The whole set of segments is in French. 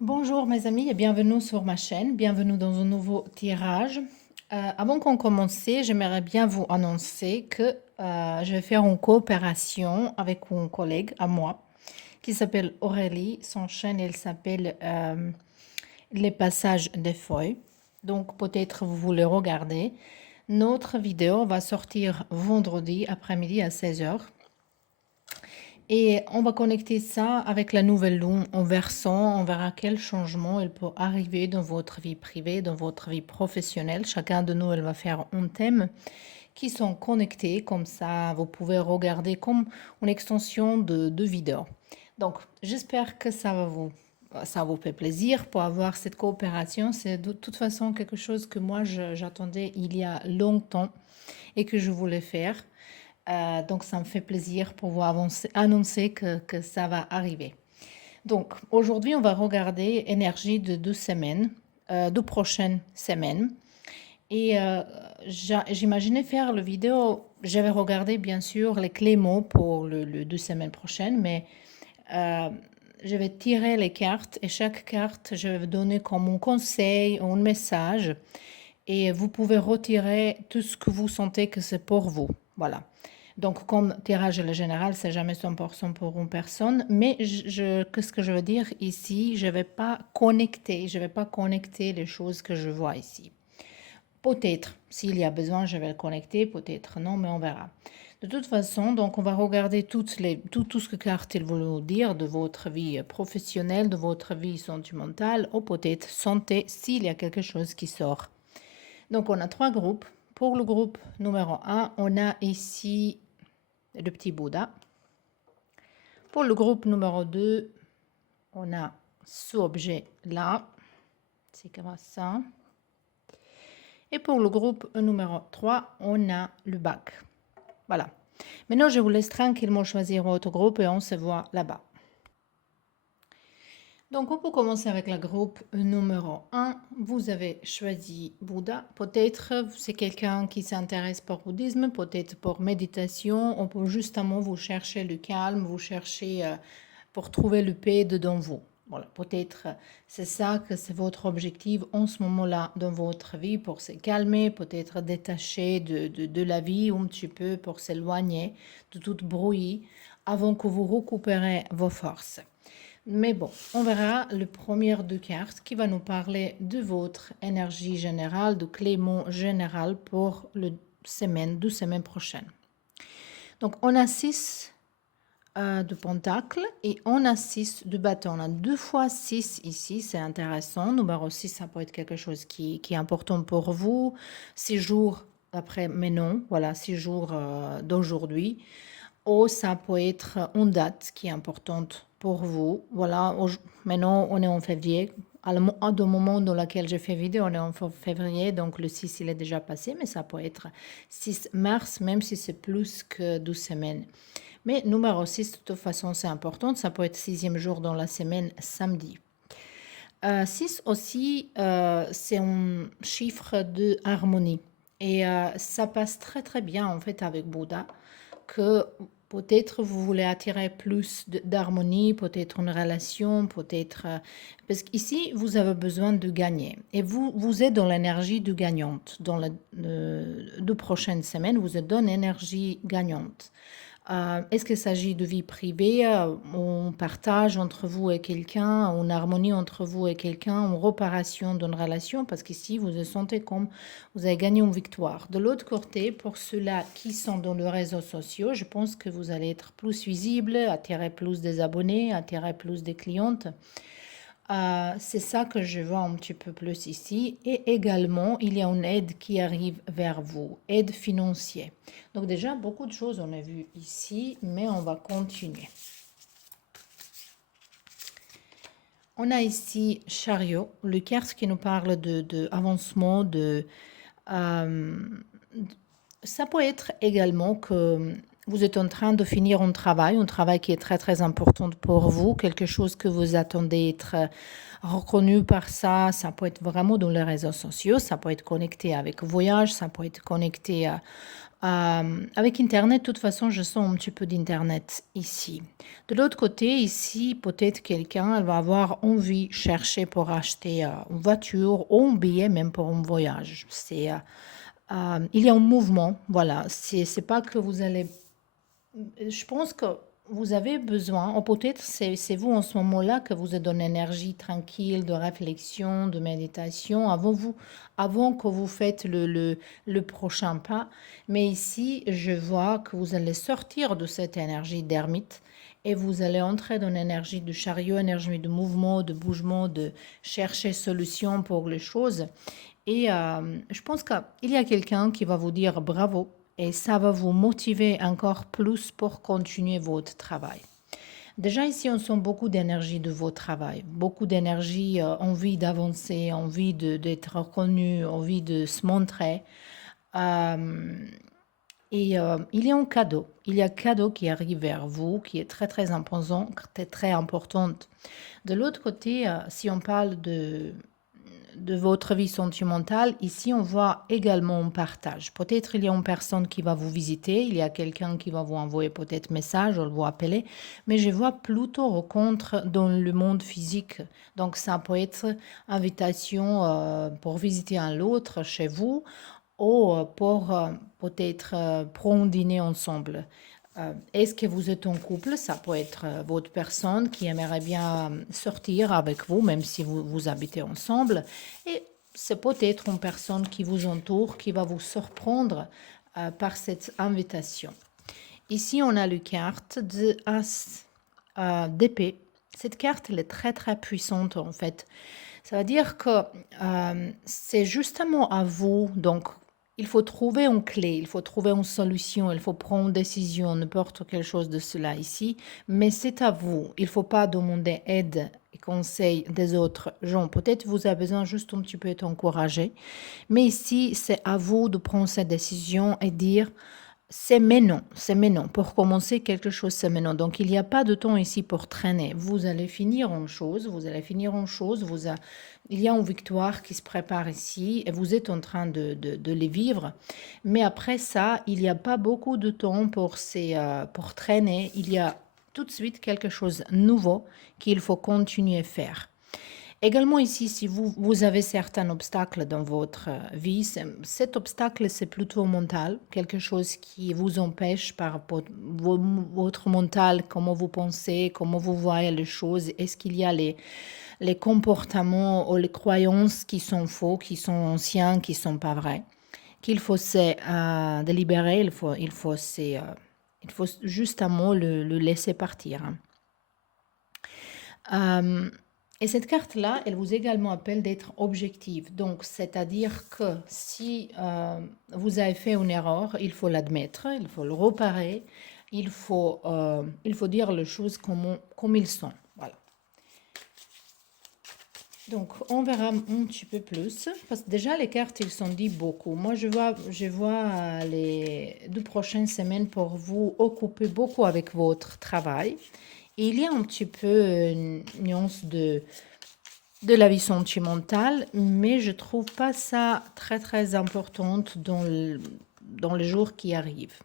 Bonjour mes amis et bienvenue sur ma chaîne, bienvenue dans un nouveau tirage. Avant qu'on commence, j'aimerais bien vous annoncer que je vais faire une coopération avec une collègue à moi qui s'appelle Aurélie. Son chaîne, elle s'appelle Les passages des feuilles. Donc peut-être vous voulez regarder. Notre vidéo va sortir vendredi après-midi à 16h. Et on va connecter ça avec la nouvelle lune en versant. On verra quel changement il peut arriver dans votre vie privée, dans votre vie professionnelle. Chacun de nous, elle va faire un thème qui sont connectés. Comme ça, vous pouvez regarder comme une extension de vidéo. Donc, j'espère que ça vous fait plaisir pour avoir cette coopération. C'est de toute façon quelque chose que moi, j'attendais il y a longtemps et que je voulais faire. Donc, ça me fait plaisir pour vous annoncer que ça va arriver. Donc, aujourd'hui, on va regarder énergie de 2 semaines, 2 prochaines semaines. Et j'imaginais faire le vidéo, j'avais regardé bien sûr les clés mots pour le 2 semaines prochaines, mais euh, je vais tirer les cartes et chaque carte, je vais vous donner comme un conseil ou un message. Et vous pouvez retirer tout ce que vous sentez que c'est pour vous. Voilà. Donc, comme tirage général, c'est jamais 100% pour une personne, mais qu'est-ce que je veux dire ici? Je vais pas connecter les choses que je vois ici. Peut-être, s'il y a besoin, je vais le connecter, peut-être non, mais on verra. De toute façon, donc on va regarder tout ce que carte il veut nous dire de votre vie professionnelle, de votre vie sentimentale, ou peut-être santé, s'il y a quelque chose qui sort. Donc, on a 3 groupes. Pour le groupe numéro 1, on a ici le petit Bouddha. Pour le groupe numéro 2, on a ce objet-là. C'est comme ça. Et pour le groupe numéro 3, on a le bac. Voilà. Maintenant, je vous laisse tranquillement choisir votre groupe et on se voit là-bas. Donc, on peut commencer avec le groupe numéro 1. Vous avez choisi Bouddha. Peut-être c'est quelqu'un qui s'intéresse pour le bouddhisme, peut-être pour méditation. On peut justement vous chercher le calme, vous chercher pour trouver le paix dedans vous. Voilà, peut-être c'est ça que c'est votre objectif en ce moment-là dans votre vie pour se calmer, peut-être détacher de la vie un petit peu pour s'éloigner de tout bruit avant que vous récupérez vos forces. Mais bon, on verra le premier 2 cartes qui va nous parler de votre énergie générale, de clément général pour le 2 semaines prochaines. Donc, on a 6 de pentacles et on a 6 de bâton. On a 2 fois 6 ici, c'est intéressant. Numéro 6, ça peut être quelque chose qui est important pour vous. 6 jours après, mais non, voilà, 6 jours d'aujourd'hui. Ou ça peut être une date qui est importante pour vous. Voilà, maintenant on est en février. À le moment dans lequel je fais vidéo, on est en février, donc le 6 il est déjà passé, mais ça peut être 6 mars, même si c'est plus que 12 semaines. Mais numéro 6, de toute façon, c'est important. Ça peut être 6e jour dans la semaine, samedi. 6 aussi, c'est un chiffre de harmonie. Et ça passe très très bien en fait avec Bouddha, que peut-être vous voulez attirer plus d'harmonie, peut-être une relation, peut-être... parce qu'ici, vous avez besoin de gagner. Et vous êtes dans l'énergie de gagnante. Dans les 2 prochaines semaines, vous êtes dans l'énergie gagnante. Est-ce qu'il s'agit de vie privée, on partage entre vous et quelqu'un, une harmonie entre vous et quelqu'un, une réparation d'une relation, parce qu'ici, vous vous sentez comme vous avez gagné une victoire. De l'autre côté, pour ceux-là qui sont dans les réseaux sociaux, je pense que vous allez être plus visible, attirer plus des abonnés, attirer plus des clientes. C'est ça que je vois un petit peu plus ici. Et également, il y a une aide qui arrive vers vous, aide financière. Donc déjà, beaucoup de choses on a vu ici, mais on va continuer. On a ici chariot, le carte qui nous parle de avancement, ça peut être également que vous êtes en train de finir un travail qui est très très important pour vous, quelque chose que vous attendez être reconnu par ça. Ça peut être vraiment dans les réseaux sociaux, ça peut être connecté avec voyage, ça peut être connecté Avec Internet, de toute façon, je sens un petit peu d'Internet ici. De l'autre côté, ici, peut-être quelqu'un, elle va avoir envie de chercher pour acheter une voiture ou un billet même pour un voyage. Il y a un mouvement, voilà. C'est pas que vous allez je pense que vous avez besoin, ou peut-être c'est vous en ce moment-là que vous êtes dans une énergie tranquille, de réflexion, de méditation, avant que vous faites le prochain pas. Mais ici, je vois que vous allez sortir de cette énergie d'ermite et vous allez entrer dans l'énergie de chariot, énergie de mouvement, de bougement, de chercher solution pour les choses. Et je pense qu'il y a quelqu'un qui va vous dire bravo et ça va vous motiver encore plus pour continuer votre travail. Déjà ici, on sent beaucoup d'énergie de votre travail, beaucoup d'énergie, envie d'avancer, envie d'être reconnu, envie de se montrer. Euh, il y a un cadeau. Il y a un cadeau qui arrive vers vous, qui est très très important, très très importante. De l'autre côté, si on parle de votre vie sentimentale, ici on voit également un partage. Peut-être il y a une personne qui va vous visiter, il y a quelqu'un qui va vous envoyer peut-être message, ou vous appeler, mais je vois plutôt rencontre dans le monde physique. Donc ça peut être invitation pour visiter un autre chez vous ou pour peut-être prendre un dîner ensemble. Est-ce que vous êtes en couple? Ça peut être votre personne qui aimerait bien sortir avec vous, même si vous habitez ensemble. Et c'est peut-être une personne qui vous entoure, qui va vous surprendre par cette invitation. Ici, on a la carte de As d'épée. Cette carte, elle est très, très puissante en fait. Ça veut dire que c'est justement à vous, donc il faut trouver une clé, il faut trouver une solution, il faut prendre une décision, n'importe quelle chose de cela ici, mais c'est à vous. Il ne faut pas demander aide et conseil des autres gens. Peut-être vous avez besoin juste un petit peu d'être encouragé, mais ici, c'est à vous de prendre cette décision et dire c'est maintenant, c'est maintenant. Pour commencer quelque chose, c'est maintenant. Donc, il n'y a pas de temps ici pour traîner. Vous allez finir en chose, vous allez finir en chose. Il y a une victoire qui se prépare ici et vous êtes en train de les vivre. Mais après ça, il n'y a pas beaucoup de temps pour traîner. Il y a tout de suite quelque chose de nouveau qu'il faut continuer à faire. Également ici, si vous avez certains obstacles dans votre vie, cet obstacle, c'est plutôt mental, quelque chose qui vous empêche par rapport à votre mental, comment vous pensez, comment vous voyez les choses. Est-ce qu'il y a les comportements ou les croyances qui sont faux, qui sont anciens, qui ne sont pas vrais, qu'il faut se délibérer, il faut justement le laisser partir. Euh, et cette carte-là, elle vous également appelle d'être objectif. Donc, c'est-à-dire que si vous avez fait une erreur, il faut l'admettre, il faut le réparer, il faut dire les choses comme ils sont. Voilà. Donc, on verra un petit peu plus. Parce que déjà, les cartes, ils sont dit beaucoup. Moi, je vois les 2 prochaines semaines pour vous occuper beaucoup avec votre travail. Et il y a un petit peu une nuance de la vie sentimentale, mais je trouve pas ça très très importante dans les jours qui arrivent.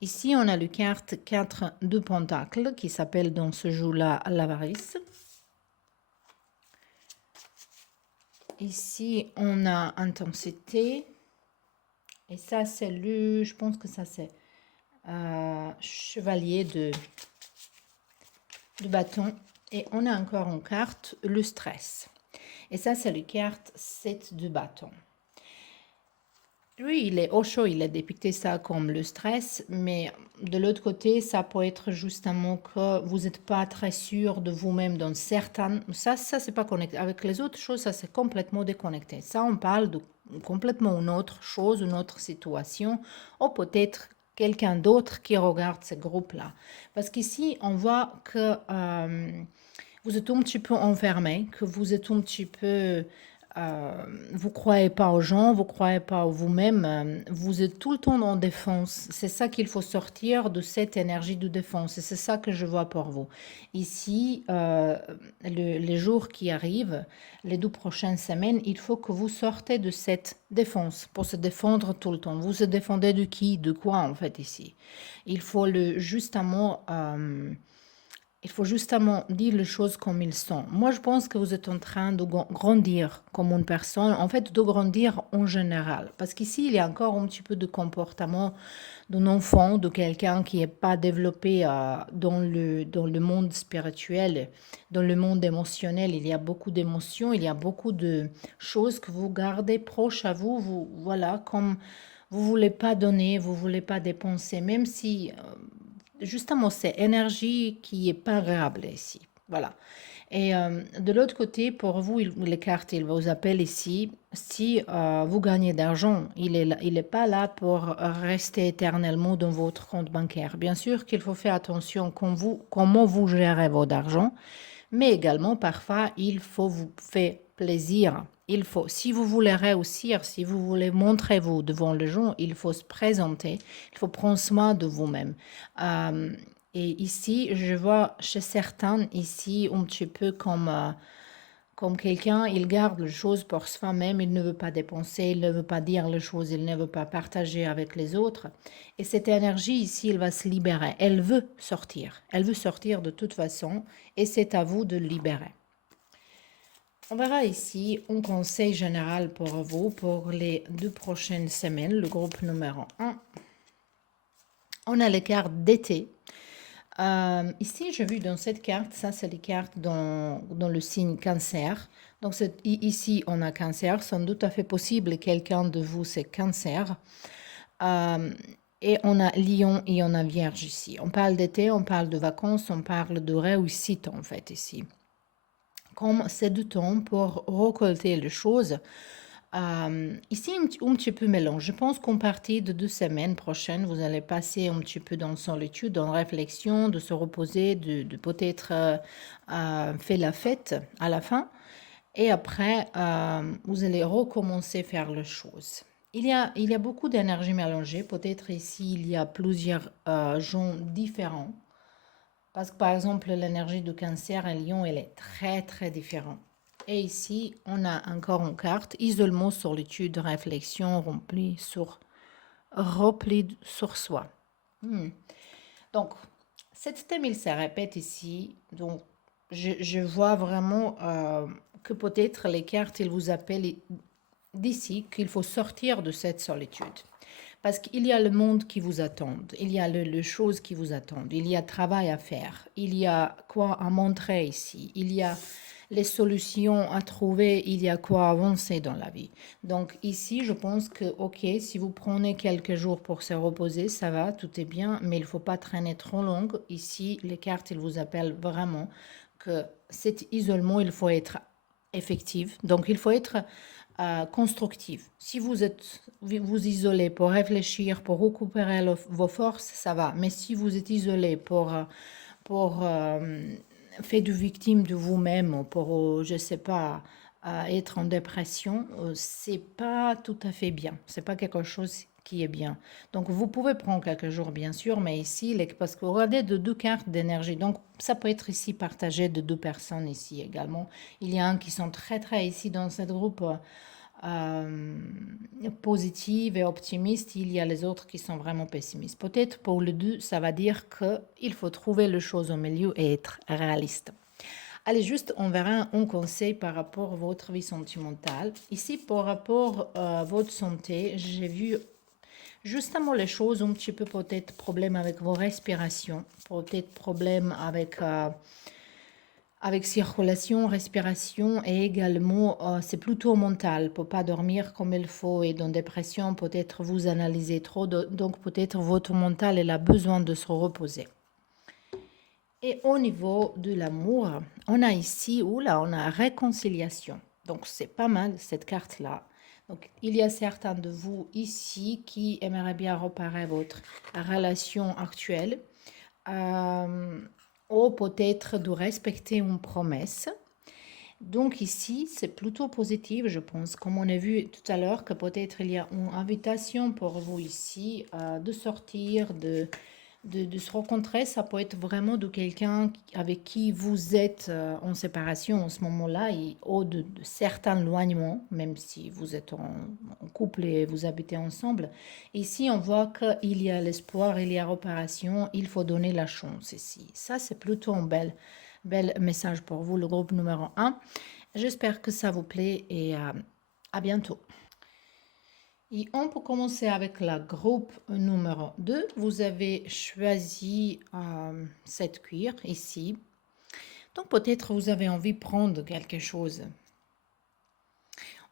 Ici, on a le carte 4 de Pentacle qui s'appelle dans ce jeu-là l'avarice. Ici, on a intensité. Et ça, c'est je pense que ça, c'est chevalier de bâton. Et on a encore une carte, le stress. Et ça, c'est la carte 7 de bâton. Lui, il est au chaud, il a dépicté ça comme le stress, mais de l'autre côté, ça peut être justement que vous n'êtes pas très sûr de vous-même dans certaines... Ça c'est pas connecté. Avec les autres choses, ça, c'est complètement déconnecté. Ça, on parle de complètement une autre chose, une autre situation, ou peut-être quelqu'un d'autre qui regarde ce groupe-là. Parce qu'ici, on voit que vous êtes un petit peu enfermé, que vous êtes un petit peu vous croyez pas aux gens, vous croyez pas en vous-même, vous êtes tout le temps en défense. C'est ça qu'il faut sortir de cette énergie de défense. Et c'est ça que je vois pour vous. Ici, les jours qui arrivent, les 2 prochaines semaines, il faut que vous sortez de cette défense pour se défendre tout le temps. Vous se défendez de qui, de quoi en fait ici? Il faut il faut justement dire les choses comme ils sont. Moi, je pense que vous êtes en train de grandir comme une personne, en fait, de grandir en général. Parce qu'ici, il y a encore un petit peu de comportement d'un enfant, de quelqu'un qui n'est pas développé dans le monde spirituel, dans le monde émotionnel. Il y a beaucoup d'émotions, il y a beaucoup de choses que vous gardez proches à vous. Voilà, comme vous ne voulez pas donner, vous ne voulez pas dépenser, même si justement, c'est énergie qui est pas agréable ici. Voilà. Et de l'autre côté, pour vous, les cartes, ils vous appellent ici. Si vous gagnez d'argent, il n'est pas là pour rester éternellement dans votre compte bancaire. Bien sûr qu'il faut faire attention comment vous gérez votre argent, mais également, parfois, il faut vous faire plaisir. Il faut, si vous voulez réussir, si vous voulez montrer vous devant les gens, il faut se présenter, il faut prendre soin de vous-même. Euh, et ici, je vois chez certains, ici, un petit peu comme quelqu'un, il garde les choses pour soi-même, il ne veut pas dépenser, il ne veut pas dire les choses, il ne veut pas partager avec les autres. Et cette énergie ici, elle va se libérer. Elle veut sortir. Elle veut sortir de toute façon et c'est à vous de le libérer. On verra ici un conseil général pour vous pour les 2 prochaines semaines, le groupe numéro 1. On a les cartes d'été. Ici, j'ai vu dans cette carte, ça c'est les cartes dans le signe cancer. Donc ici, on a cancer, c'est tout à fait possible, quelqu'un de vous c'est cancer. Euh, et on a lion et on a vierge ici. On parle d'été, on parle de vacances, on parle de réussite en fait ici. Comme c'est du temps pour récolter les choses. Ici, un petit peu mélange. Je pense qu'en partie de 2 semaines prochaines, vous allez passer un petit peu dans solitude, dans réflexion, de se reposer, de peut-être faire la fête à la fin. Et après, vous allez recommencer à faire les choses. Il y a beaucoup d'énergie mélangée. Peut-être ici, il y a plusieurs gens différents. Parce que par exemple, l'énergie du cancer et lion, elle est très très différente. Et ici, on a encore une carte, isolement, solitude, réflexion, repli sur soi. Donc, cet thème, il se répète ici. Donc, je vois vraiment que peut-être les cartes, ils vous appellent d'ici qu'il faut sortir de cette solitude. Parce qu'il y a le monde qui vous attend, il y a les choses qui vous attendent, il y a travail à faire, il y a quoi à montrer ici, il y a les solutions à trouver, il y a quoi avancer dans la vie. Donc ici, je pense que, ok, si vous prenez quelques jours pour se reposer, ça va, tout est bien, mais il ne faut pas traîner trop long. Ici, les cartes, ils vous appellent vraiment que cet isolement, il faut être effectif. Donc il faut être constructive. Si vous isolez pour réfléchir, pour récupérer vos forces, ça va. Mais si vous êtes isolé pour faire de victime de vous-même, pour, je sais pas, être en dépression, c'est pas tout à fait bien. C'est pas quelque chose qui est bien. Donc vous pouvez prendre quelques jours, bien sûr, mais ici, parce que vous regardez de 2 cartes d'énergie, donc ça peut être ici partagé de 2 personnes ici également. Il y a un qui sont très très ici dans ce groupe euh, positive et optimiste, il y a les autres qui sont vraiment pessimistes. Peut-être pour le deux, ça va dire qu'il faut trouver les choses au milieu et être réaliste. Allez, juste, on verra un conseil par rapport à votre vie sentimentale. Ici, par rapport à votre santé, j'ai vu justement les choses un petit peu peut-être problème avec vos respirations, peut-être problème avec circulation, respiration et également c'est plutôt mental pour pas dormir comme il faut et dans dépression peut-être vous analysez trop donc peut-être votre mental elle a besoin de se reposer. Et au niveau de l'amour, on a ici on a réconciliation. Donc c'est pas mal cette carte là. Donc il y a certains de vous ici qui aimeraient bien réparer votre relation actuelle. Ou peut-être de respecter une promesse. Donc ici, c'est plutôt positif, je pense, comme on a vu tout à l'heure, que peut-être il y a une invitation pour vous ici de sortir, de se rencontrer. Ça peut être vraiment de quelqu'un avec qui vous êtes en séparation en ce moment-là, et au de certains éloignements, même si vous êtes en couple et vous habitez ensemble. Ici, on voit qu'il y a l'espoir, il y a réparation, il faut donner la chance ici. Ça, c'est plutôt un bel message pour vous, le groupe numéro un. J'espère que ça vous plaît et à bientôt. Et on peut commencer avec la groupe numéro 2. Vous avez choisi cette cuir ici. Donc peut-être vous avez envie de prendre quelque chose.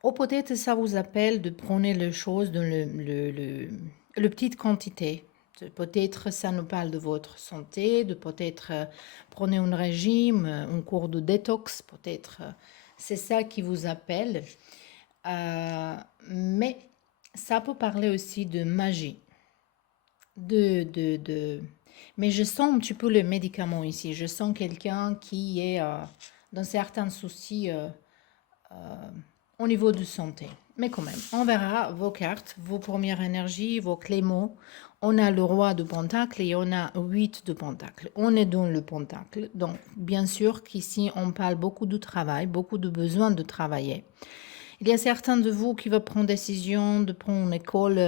Ou peut-être ça vous appelle de prendre les choses dans le petite quantité. Peut-être ça nous parle de votre santé, de peut-être prendre un régime, un cours de détox, peut-être c'est ça qui vous appelle. Mais ça peut parler aussi de magie, de... Mais je sens un petit peu le médicament ici. Je sens quelqu'un qui est dans certains soucis au niveau de santé. Mais quand même, on verra vos cartes, vos premières énergies, vos clés mots. On a le roi de Pentacle et on a 8 de Pentacle. On est dans le Pentacle. Donc, bien sûr qu'ici, on parle beaucoup de travail, beaucoup de besoin de travailler. Il y a certains de vous qui veulent prendre décision de prendre une école,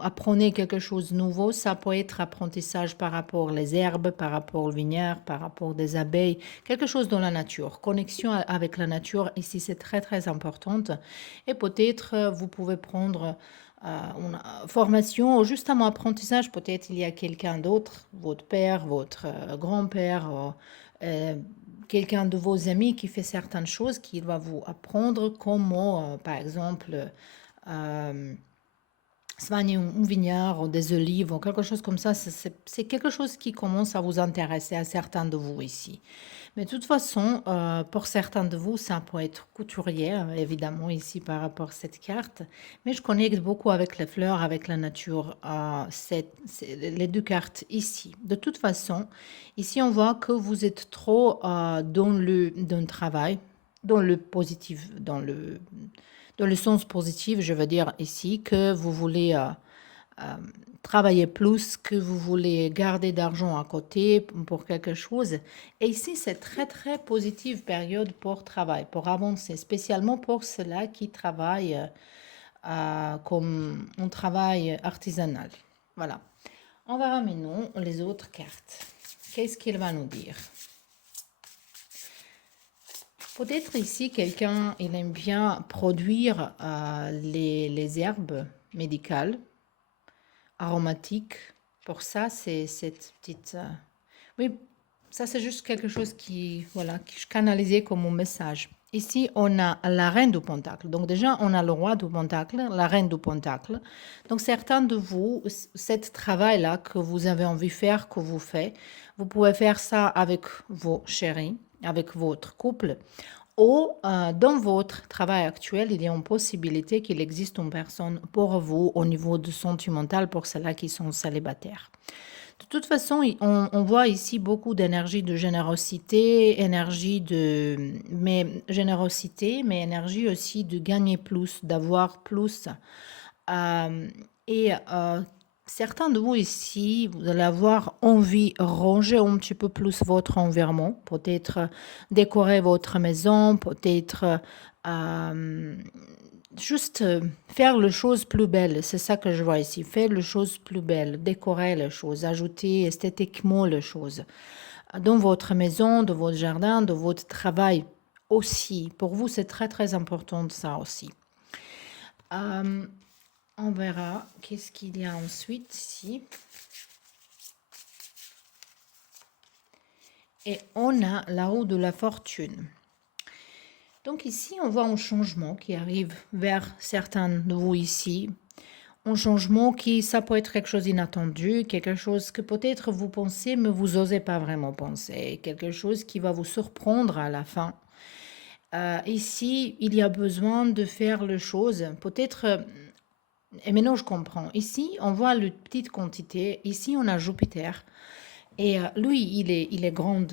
apprendre quelque chose de nouveau. Ça peut être apprentissage par rapport aux herbes, par rapport aux vignes, par rapport aux abeilles, quelque chose dans la nature. Connexion avec la nature, ici, c'est très, très importante. Et peut-être, vous pouvez prendre une formation ou justement apprentissage. Peut-être il y a quelqu'un d'autre, votre père, votre grand-père, euh, quelqu'un de vos amis qui fait certaines choses, qui va vous apprendre comment, par exemple, soigner un vignard ou des olives ou quelque chose comme ça. C'est quelque chose qui commence à vous intéresser à certains de vous ici. Mais de toute façon, pour certains de vous, ça peut être couturier, évidemment, ici par rapport à cette carte. Mais je connecte beaucoup avec les fleurs, avec la nature, les deux cartes ici. De toute façon, ici, on voit que vous êtes trop dans le travail, dans le positif, dans le sens positif, je veux dire ici, que vous voulez travailler plus, que vous voulez garder d'argent à côté pour quelque chose. Et ici, c'est très, très positive période pour travail, pour avancer, spécialement pour ceux-là qui travaillent comme un travail artisanal. Voilà. On verra maintenant les autres cartes. Qu'est-ce qu'il va nous dire? Peut-être ici, quelqu'un, il aime bien produire les herbes médicales, aromatiques. Pour ça, c'est cette petite... oui, ça c'est juste quelque chose qui, voilà, que je canalisais comme mon message. Ici, on a la reine du pentacle. Donc déjà, on a le roi du pentacle, la reine du pentacle. Donc certains de vous, ce travail-là que vous avez envie de faire, que vous faites, vous pouvez faire ça avec vos chéris, avec votre couple. Ou dans votre travail actuel, il y a une possibilité qu'il existe une personne pour vous au niveau du sentimental pour ceux-là qui sont célibataires. De toute façon, on voit ici beaucoup d'énergie de générosité, générosité, mais énergie aussi de gagner plus, d'avoir plus. Et certains de vous ici, vous allez avoir envie de ranger un petit peu plus votre environnement, peut-être décorer votre maison, peut-être juste faire les choses plus belles. C'est ça que je vois ici. Faire les choses plus belles, décorer les choses, ajouter esthétiquement les choses. Dans votre maison, dans votre jardin, dans votre travail aussi. Pour vous, c'est très, très important ça aussi. On verra qu'est-ce qu'il y a ensuite ici. Et on a la roue de la fortune. Donc ici, on voit un changement qui arrive vers certains de vous ici. Un changement qui, ça peut être quelque chose d'inattendu, quelque chose que peut-être vous pensez, mais vous n'osez pas vraiment penser. Quelque chose qui va vous surprendre à la fin. Ici, il y a besoin de faire les choses. Peut-être, et maintenant je comprends. Ici, on voit la petite quantité. Ici, on a Jupiter. Et lui, il est grand.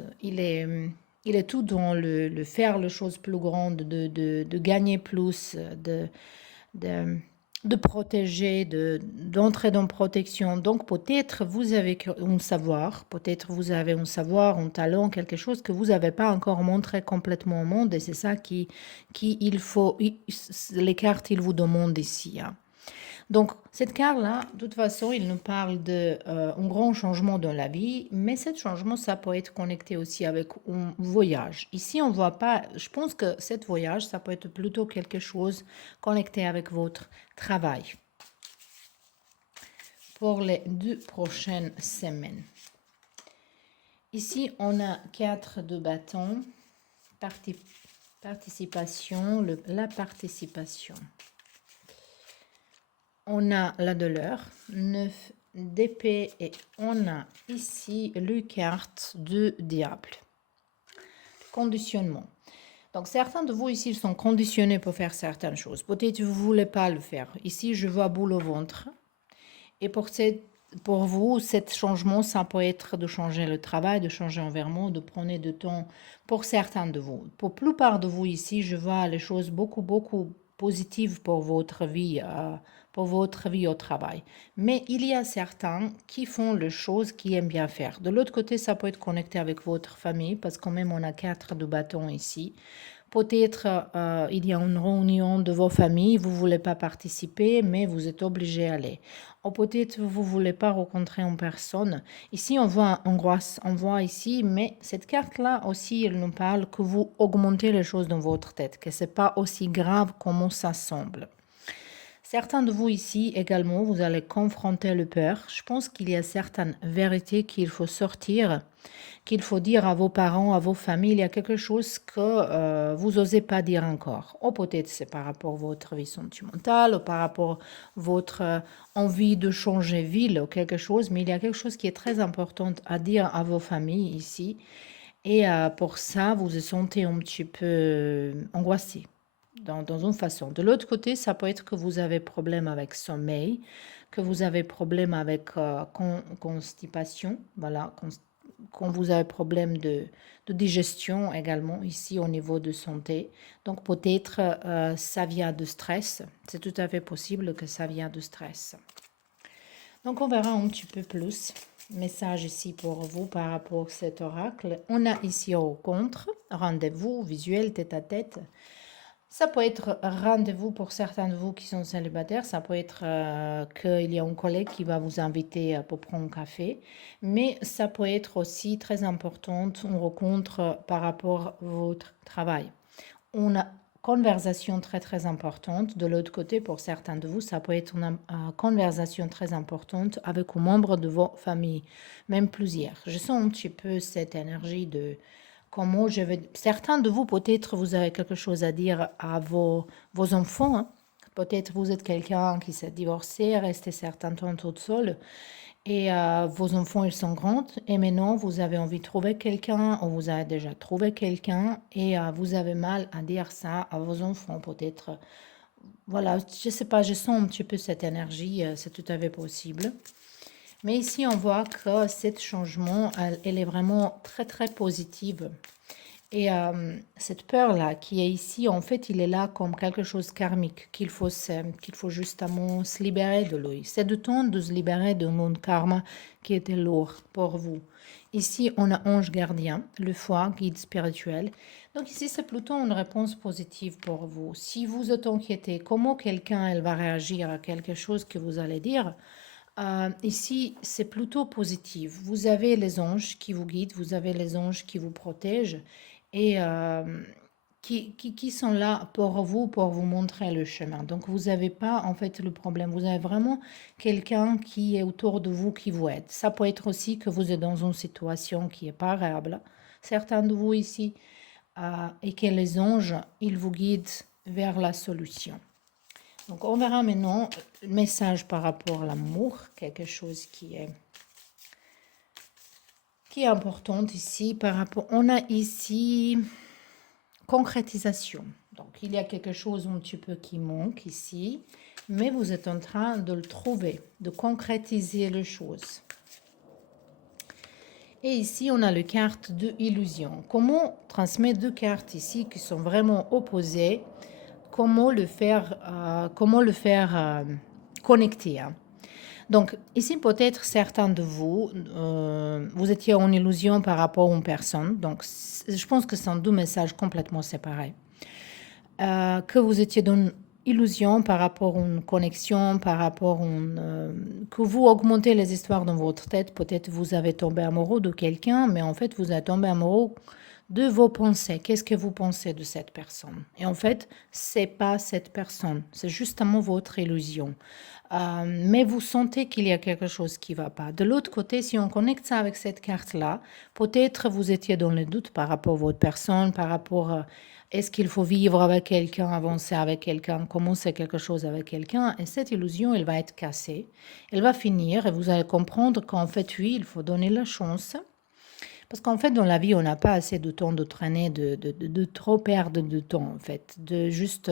il est tout dans le faire les choses plus grandes, de gagner plus, de, de protéger, d'entrer dans protection. Donc peut-être vous avez un savoir, peut-être vous avez un savoir, un talent, quelque chose que vous n'avez pas encore montré complètement au monde et c'est ça qui il faut, les cartes, ils vous demandent ici. Hein. Donc, cette carte-là, de toute façon, il nous parle de un grand changement dans la vie, mais ce changement, ça peut être connecté aussi avec un voyage. Ici, on ne voit pas, je pense que ce voyage, ça peut être plutôt quelque chose connecté avec votre travail pour les 2 prochaines semaines. Ici, on a 4 de bâtons, participation, la participation. On a la douleur, 9 d'épée et on a ici le carte de diable. Conditionnement. Donc certains de vous ici sont conditionnés pour faire certaines choses. Peut-être que vous ne voulez pas le faire. Ici, je vois boule au ventre. Et pour vous, cet changement, ça peut être de changer le travail, de changer l'environnement, de prendre du temps pour certains de vous. Pour la plupart de vous ici, je vois les choses beaucoup, beaucoup positives pour votre vie au travail. Mais il y a certains qui font les choses qu'ils aiment bien faire. De l'autre côté, ça peut être connecté avec votre famille, parce que quand même, on a 4 de bâtons ici. Peut-être il y a une réunion de vos familles, vous ne voulez pas participer, mais vous êtes obligé d'aller. Ou peut-être vous ne voulez pas rencontrer une personne. Ici, on voit angoisse, on voit ici, mais cette carte-là aussi, elle nous parle que vous augmentez les choses dans votre tête, que ce n'est pas aussi grave comme ça semble. Certains de vous ici également, vous allez confronter le peur. Je pense qu'il y a certaines vérités qu'il faut sortir, qu'il faut dire à vos parents, à vos familles. Il y a quelque chose que vous n'osez pas dire encore. Ou peut-être c'est par rapport à votre vie sentimentale, ou par rapport à votre envie de changer ville ou quelque chose. Mais il y a quelque chose qui est très important à dire à vos familles ici. Et pour ça, vous vous sentez un petit peu angoissé dans une façon. De l'autre côté, ça peut être que vous avez problème avec sommeil, que vous avez problème avec constipation, voilà, quand vous avez problème de digestion également ici au niveau de santé. Donc peut-être ça vient de stress. C'est tout à fait possible que ça vient de stress. Donc on verra un petit peu plus. Message ici pour vous par rapport à cet oracle. On a ici au contre, rendez-vous visuel tête à tête. Ça peut être rendez-vous pour certains de vous qui sont célibataires. Ça peut être qu'il y a un collègue qui va vous inviter pour prendre un café. Mais ça peut être aussi très important, une rencontre par rapport à votre travail. On a conversation très très importante. De l'autre côté, pour certains de vous, ça peut être une conversation très importante avec un membre de vos familles, même plusieurs. Je sens un petit peu cette énergie de comment je vais... Certains de vous, peut-être, vous avez quelque chose à dire à vos enfants. Hein. Peut-être vous êtes quelqu'un qui s'est divorcé, resté certain temps toute seule. Et vos enfants, ils sont grands. Et maintenant, vous avez envie de trouver quelqu'un, ou vous avez déjà trouvé quelqu'un. Et vous avez mal à dire ça à vos enfants, peut-être. Voilà, je ne sais pas, je sens un petit peu cette énergie. C'est tout à fait possible. Mais ici, on voit que ce changement, elle est vraiment très, très positive. Et cette peur-là qui est ici, en fait, il est là comme quelque chose karmique, qu'il faut justement se libérer de lui. C'est le temps de se libérer de mon karma qui était lourd pour vous. Ici, on a ange gardien, le foie, guide spirituel. Donc ici, c'est plutôt une réponse positive pour vous. Si vous êtes inquiété, comment quelqu'un elle va réagir à quelque chose que vous allez dire, ici, c'est plutôt positif. Vous avez les anges qui vous guident, vous avez les anges qui vous protègent et qui sont là pour vous montrer le chemin. Donc, vous n'avez pas en fait le problème. Vous avez vraiment quelqu'un qui est autour de vous qui vous aide. Ça peut être aussi que vous êtes dans une situation qui est pas agréable. Certains de vous ici, et que les anges, ils vous guident vers la solution. Donc, on verra maintenant le message par rapport à l'amour, quelque chose qui est important ici. On a ici concrétisation. Donc, il y a quelque chose un petit peu qui manque ici, mais vous êtes en train de le trouver, de concrétiser les choses. Et ici, on a le carte de illusion. Comment transmettre deux cartes ici qui sont vraiment opposées? Comment le faire connecter, hein. Donc, ici, peut-être certains de vous, vous étiez en illusion par rapport à une personne. Donc, je pense que ce sont deux messages complètement séparés. Que vous étiez dans une illusion par rapport à une connexion, par rapport à que vous augmentez les histoires dans votre tête. Peut-être vous avez tombé amoureux de quelqu'un, mais en fait, vous êtes tombé amoureux de vos pensées. Qu'est-ce que vous pensez de cette personne? Et en fait, c'est pas cette personne, c'est justement votre illusion. Mais vous sentez qu'il y a quelque chose qui va pas. De l'autre côté, si on connecte ça avec cette carte-là, peut-être vous étiez dans le doute par rapport à votre personne, par rapport à est-ce qu'il faut vivre avec quelqu'un, avancer avec quelqu'un, commencer quelque chose avec quelqu'un, et cette illusion, elle va être cassée. Elle va finir et vous allez comprendre qu'en fait, oui, il faut donner la chance. Parce qu'en fait, dans la vie, on n'a pas assez de temps de traîner, de trop perdre de temps, en fait, de juste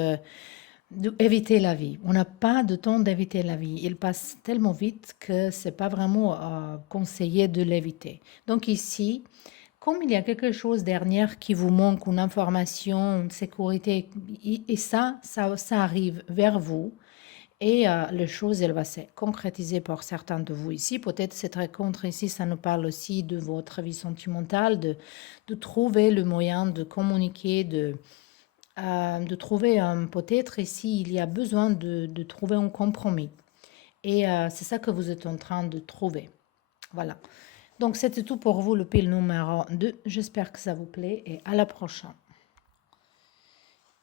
éviter la vie. On n'a pas de temps d'éviter la vie. Il passe tellement vite que c'est pas vraiment conseillé de l'éviter. Donc ici, comme il y a quelque chose derrière qui vous manque, une information, une sécurité, et ça arrive vers vous, et les choses, elle va se concrétiser pour certains de vous ici. Peut-être cette rencontre ici, ça nous parle aussi de votre vie sentimentale, de trouver le moyen de communiquer, de trouver peut-être ici, il y a besoin de trouver un compromis. Et c'est ça que vous êtes en train de trouver. Voilà. Donc, c'était tout pour vous, le pile numéro 2. J'espère que ça vous plaît et à la prochaine.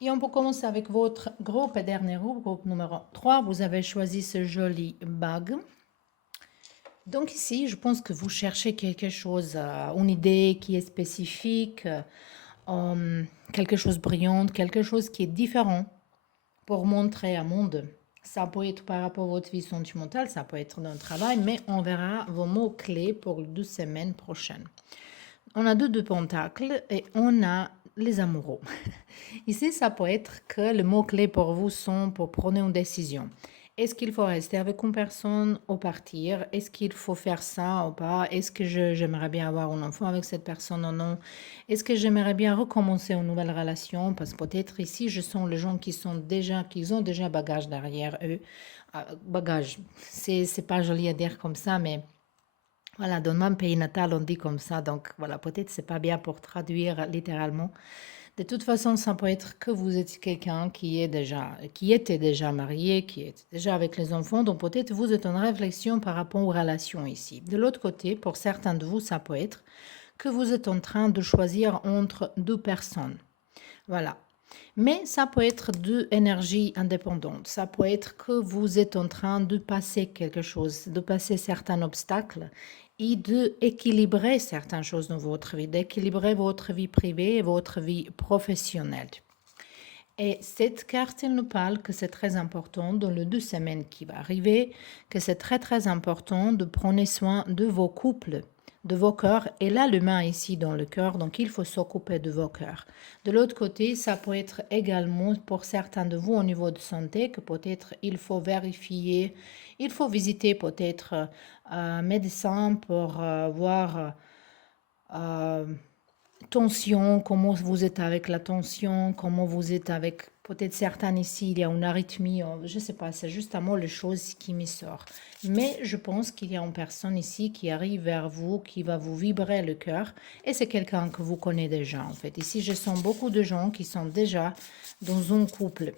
Et on peut commencer avec votre groupe et dernier groupe numéro 3. Vous avez choisi ce joli bag. Donc ici, je pense que vous cherchez quelque chose, une idée qui est spécifique, quelque chose de brillant, quelque chose qui est différent pour montrer au monde. Ça peut être par rapport à votre vie sentimentale, ça peut être dans le travail, mais on verra vos mots-clés pour les 2 semaines prochaines. On a deux pentacles et on a les amoureux. Ici, ça peut être que les mots-clés pour vous sont pour prendre une décision. Est-ce qu'il faut rester avec une personne ou partir? Est-ce qu'il faut faire ça ou pas? Est-ce que j'aimerais bien avoir un enfant avec cette personne ou non? Est-ce que j'aimerais bien recommencer une nouvelle relation? Parce que peut-être ici, je sens les gens qui ont déjà bagage derrière eux. Bagage, c'est pas joli à dire comme ça, mais voilà, dans mon pays natal, on dit comme ça. Donc voilà, peut-être c'est pas bien pour traduire littéralement. De toute façon, ça peut être que vous êtes quelqu'un qui était déjà marié, qui était déjà avec les enfants, donc peut-être vous êtes en réflexion par rapport aux relations ici. De l'autre côté, pour certains de vous, ça peut être que vous êtes en train de choisir entre deux personnes. Voilà. Mais ça peut être deux énergies indépendantes. Ça peut être que vous êtes en train de passer quelque chose, de passer certains obstacles et d'équilibrer certaines choses dans votre vie, d'équilibrer votre vie privée et votre vie professionnelle. Et cette carte, elle nous parle que c'est très important dans les 2 semaines qui vont arriver, que c'est très très important de prendre soin de vos couples, de vos cœurs. Et là, l'humain ici dans le cœur, donc il faut s'occuper de vos cœurs. De l'autre côté, ça peut être également pour certains de vous au niveau de santé, que peut-être il faut vérifier, il faut visiter peut-être un médecin pour voir tension, comment vous êtes avec la tension, comment vous êtes avec peut-être certains ici, il y a une arythmie, je ne sais pas, c'est justement les choses qui me sortent. Mais je pense qu'il y a une personne ici qui arrive vers vous, qui va vous vibrer le cœur, et c'est quelqu'un que vous connaissez déjà en fait. Ici, je sens beaucoup de gens qui sont déjà dans un couple.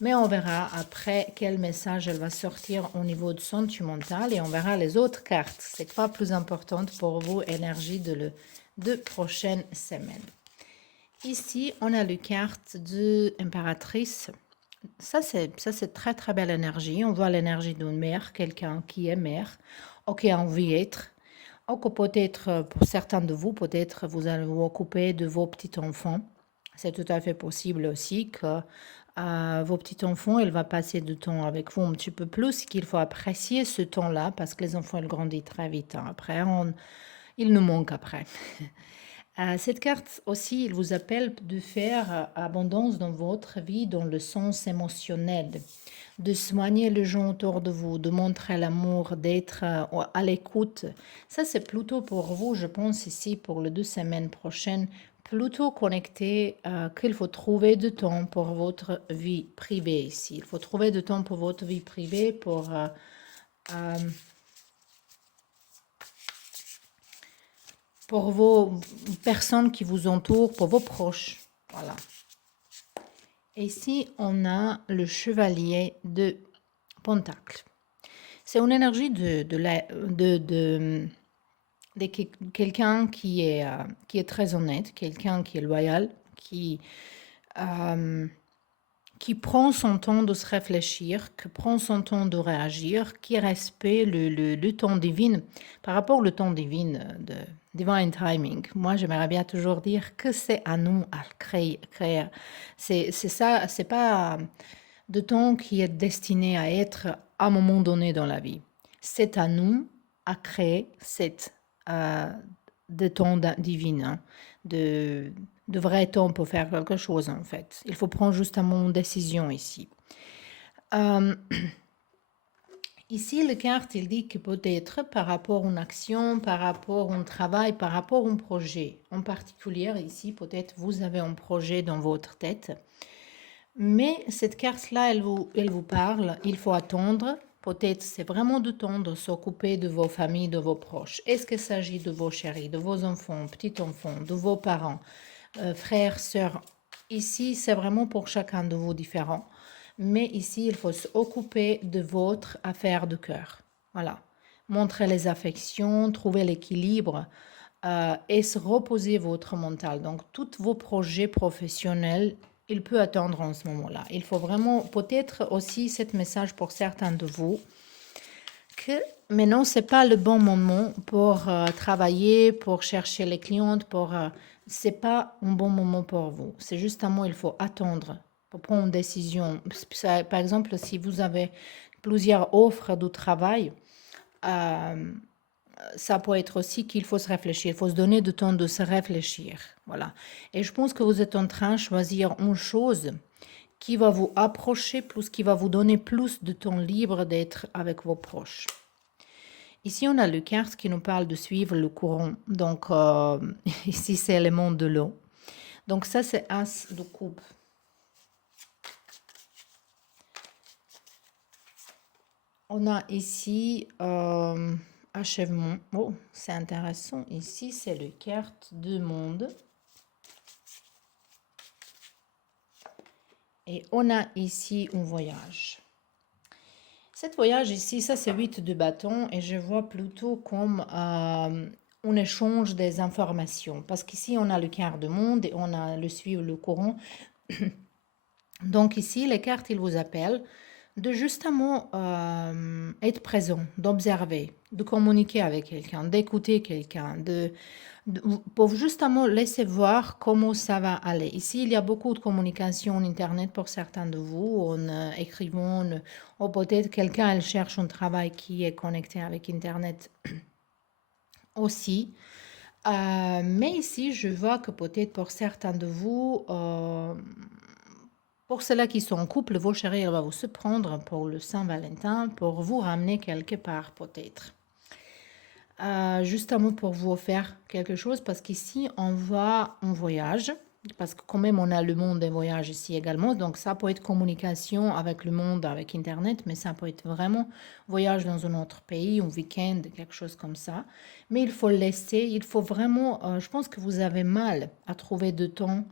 Mais on verra après quel message elle va sortir au niveau de sentimental et on verra les autres cartes. C'est quoi plus importante pour vous, énergie de 2 prochaines semaines. Ici, on a la carte de impératrice. Ça, c'est très, très belle énergie. On voit l'énergie d'une mère, quelqu'un qui est mère, ou qui a envie d'être. Ou que peut-être, pour certains de vous, peut-être vous allez vous occuper de vos petits-enfants. C'est tout à fait possible aussi que vos petits-enfants, ils vont passer du temps avec vous un petit peu plus, qu'il faut apprécier ce temps-là, parce que les enfants, ils grandissent très vite, hein. Après, il nous manque après. Cette carte aussi, il vous appelle de faire abondance dans votre vie dans le sens émotionnel, de soigner les gens autour de vous, de montrer l'amour, d'être à l'écoute. Ça, c'est plutôt pour vous, je pense, ici, pour les 2 semaines prochaines, plutôt connecté qu'il faut trouver du temps pour votre vie privée ici. Il faut trouver du temps pour votre vie privée, euh, pour vos personnes qui vous entourent, pour vos proches. Voilà. Et ici, on a le chevalier de Pentacle. C'est une énergie de quelqu'un qui est très honnête, quelqu'un qui est loyal, euh, qui prend son temps de se réfléchir, qui prend son temps de réagir, qui respecte le temps divin. Par rapport au temps divin, de divine timing, moi j'aimerais bien toujours dire que c'est à nous à créer. C'est ça, c'est pas de temps qui est destiné à être à un moment donné dans la vie. C'est à nous à créer cette de temps divin, hein, de vrai temps pour faire quelque chose en fait. Il faut prendre justement une décision ici. Euh, Ici, la carte, il dit que peut-être par rapport à une action, par rapport à un travail, par rapport à un projet, en particulier ici, peut-être vous avez un projet dans votre tête, mais cette carte-là, elle vous parle, il faut attendre, peut-être c'est vraiment du temps de s'occuper de vos familles, de vos proches. Est-ce qu'il s'agit de vos chéris, de vos enfants, petits-enfants, de vos parents, frères, sœurs? Ici, c'est vraiment pour chacun de vous différent. Mais ici, il faut s'occuper de votre affaire de cœur. Voilà. Montrer les affections, trouver l'équilibre et se reposer votre mental. Donc, tous vos projets professionnels, il peut attendre en ce moment-là. Il faut vraiment, peut-être aussi, cet message pour certains de vous, que maintenant, ce n'est pas le bon moment pour travailler, pour chercher les clientes, ce n'est pas un bon moment pour vous. C'est justement, il faut attendre pour prendre une décision. Par exemple, si vous avez plusieurs offres de travail, euh, ça peut être aussi qu'il faut se réfléchir, il faut se donner du temps de se réfléchir. Voilà. Et je pense que vous êtes en train de choisir une chose qui va vous approcher plus, qui va vous donner plus de temps libre d'être avec vos proches. Ici, on a le carte qui nous parle de suivre le courant. Donc, ici, c'est le monde de l'eau. Donc, ça, c'est As de coupe. On a ici achèvement. Oh, c'est intéressant. Ici, c'est le carte de monde. Et on a ici un voyage. Cet voyage ici, ça c'est 8 de bâton et je vois plutôt comme on échange des informations. Parce qu'ici, on a le quart de monde et on a le suivre le courant. Donc ici, les cartes, ils vous appellent de justement être présent, d'observer, de communiquer avec quelqu'un, d'écouter quelqu'un, pour justement laisser voir comment ça va aller. Ici, il y a beaucoup de communication en Internet pour certains de vous, en écrivant, ou peut-être quelqu'un, elle cherche un travail qui est connecté avec Internet aussi. Mais ici, je vois que peut-être pour certains de vous, pour ceux-là qui sont en couple, vos chéris, elle va vous se prendre pour le Saint-Valentin, pour vous ramener quelque part peut-être. Justement pour vous offrir quelque chose, parce qu'ici, on va en voyage, parce que quand même, on a le monde des voyages ici également, donc ça peut être communication avec le monde, avec Internet, mais ça peut être vraiment voyage dans un autre pays, un week-end, quelque chose comme ça. Mais il faut le laisser, il faut vraiment, je pense que vous avez mal à trouver de temps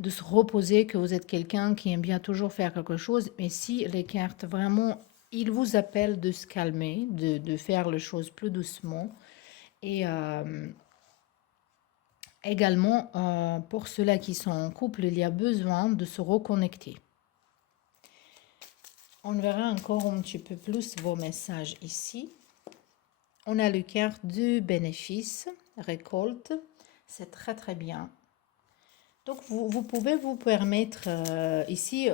de se reposer, que vous êtes quelqu'un qui aime bien toujours faire quelque chose, mais si les cartes vraiment, ils vous appellent de se calmer, de faire les choses plus doucement. Et également, pour ceux-là qui sont en couple, il y a besoin de se reconnecter. On verra encore un petit peu plus vos messages ici. On a le carte de bénéfice, récolte. C'est très très bien. Donc, vous pouvez vous permettre ici,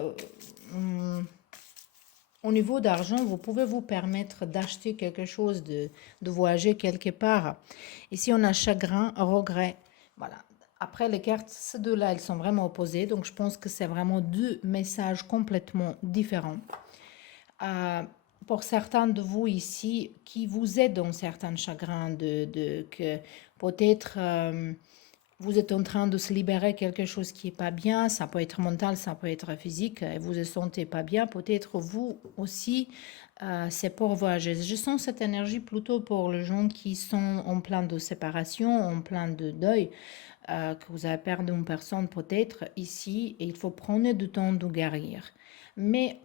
au niveau d'argent, vous pouvez vous permettre d'acheter quelque chose, de voyager quelque part. Ici, on a chagrin, regret. Voilà. Après, les cartes, ces deux-là, elles sont vraiment opposées. Donc, je pense que c'est vraiment deux messages complètement différents. Euh, pour certains de vous ici, qui vous êtes dans certains chagrins, que peut-être vous êtes en train de se libérer quelque chose qui est pas bien, ça peut être mental, ça peut être physique, et vous ne sentez pas bien, peut-être vous aussi, c'est pour voyager. Je sens cette énergie plutôt pour les gens qui sont en plein de séparation, en plein de deuil, que vous avez perdu une personne peut-être ici, et il faut prendre du temps de guérir. Mais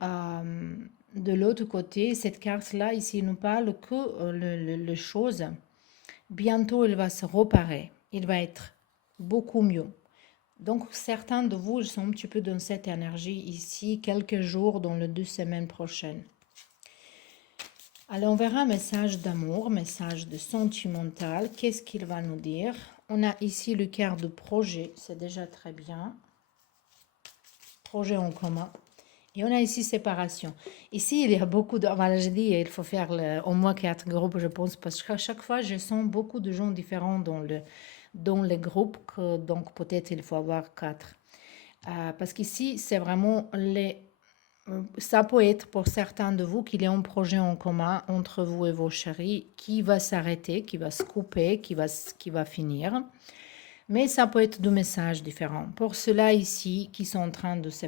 de l'autre côté, cette carte-là, ici, nous parle que le chose, bientôt, il va se réparer. Il va être beaucoup mieux. Donc, certains de vous sont un petit peu dans cette énergie ici, quelques jours dans les 2 semaines prochaines. Alors, on verra un message d'amour, message de sentimental. Qu'est-ce qu'il va nous dire? On a ici le cœur de projet, c'est déjà très bien. Projet en commun. Et on a ici séparation. Ici, il y a beaucoup de... Voilà, je dis, il faut faire au moins 4 groupes, je pense, parce qu'à chaque fois, je sens beaucoup de gens différents dans les groupes, donc peut-être il faut avoir 4. Parce qu'ici, c'est vraiment les... Ça peut être pour certains de vous qu'il y a un projet en commun entre vous et vos chéris qui va s'arrêter, qui va se couper, qui va finir. Mais ça peut être deux messages différents. Pour ceux-là ici qui sont en train de se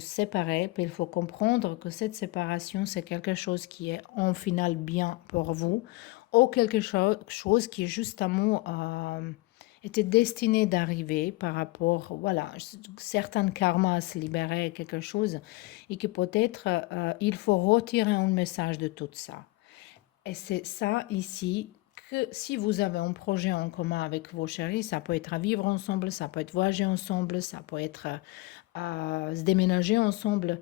séparer, il faut comprendre que cette séparation, c'est quelque chose qui est en final bien pour vous, ou quelque chose qui justement était destiné d'arriver par rapport, voilà, certains karmas à se libérer, quelque chose, et que peut-être il faut retirer un message de tout ça. Et c'est ça ici que si vous avez un projet en commun avec vos chéris, ça peut être à vivre ensemble, ça peut être voyager ensemble, ça peut être à se déménager ensemble.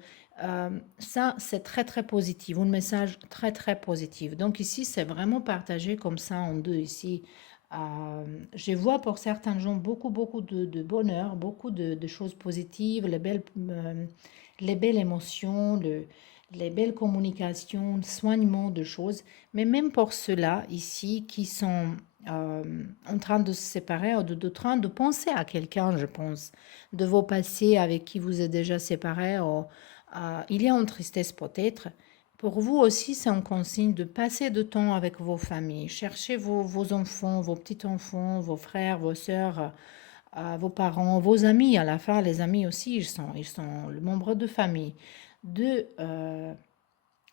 Ça, c'est très très positif, un message très très positif. Donc ici, c'est vraiment partagé comme ça en deux ici. Je vois pour certains gens beaucoup de bonheur, beaucoup de choses positives, les belles émotions, les belles communications, le soignement de choses. Mais même pour ceux-là ici qui sont en train de se séparer ou de train de penser à quelqu'un, je pense, de vos passés avec qui vous êtes déjà séparés, ou, il y a une tristesse peut-être. Pour vous aussi, c'est un consigne de passer de temps avec vos familles. Cherchez vos enfants, vos petits-enfants, vos frères, vos sœurs, vos parents, vos amis. À la fin, les amis aussi, ils sont le membre de famille. De, euh,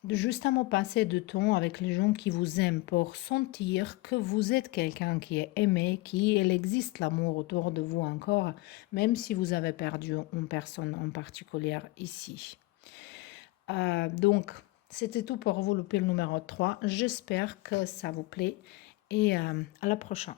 de justement passer de temps avec les gens qui vous aiment pour sentir que vous êtes quelqu'un qui est aimé, qu'il existe l'amour autour de vous encore, même si vous avez perdu une personne en particulier ici. Donc, c'était tout pour vous, le pile numéro 3. J'espère que ça vous plaît et à la prochaine.